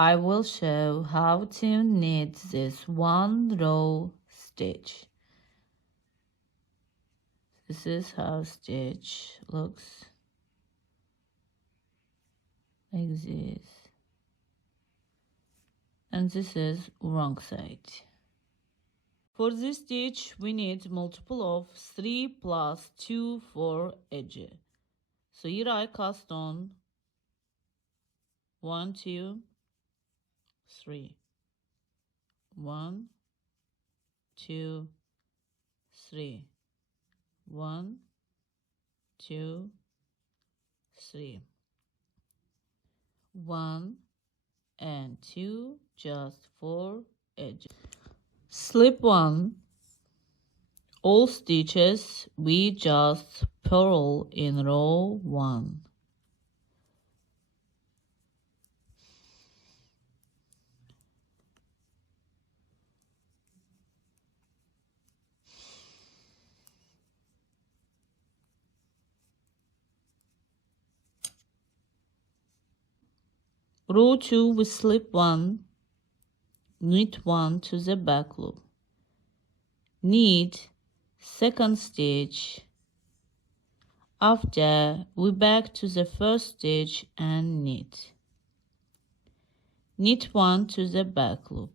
I will show how to knit this one row stitch. This is how stitch looks like this, and this is wrong side. For this stitch we need multiple of 3 plus 2 for edge. So here I cast on 1 2 3, 1 2 3, 1 2 3, 1 and 2 just for edges. Slip 1. All stitches we just purl in row 1. Row 2 we slip 1, knit 1 to the back loop, knit second stitch, after we back to the first stitch and knit 1 to the back loop,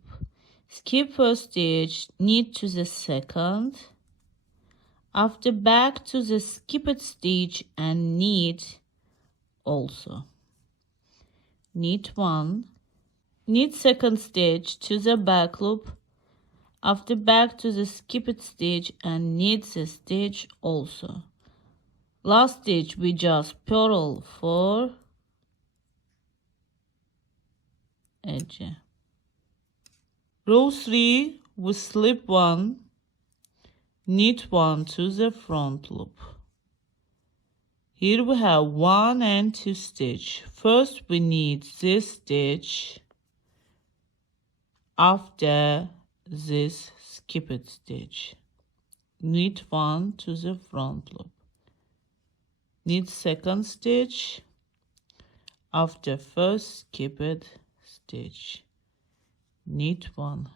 skip first stitch, knit to the second, after back to the skipped stitch and knit also. Knit 1, knit second stitch to the back loop, after back to the skipped stitch and knit the stitch also. Last stitch we just purl for edge. Row 3 we slip 1, knit 1 to the front loop. Here we have 1 and 2 stitch. First we knit this stitch, after this skipped stitch, knit 1 to the front loop, knit second stitch, after first skipped stitch, knit 1,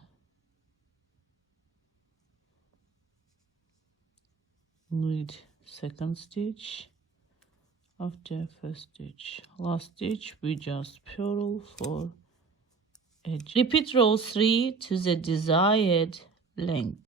knit second stitch, after first stitch. Last stitch we just purl for edge. Repeat row 3 to the desired length.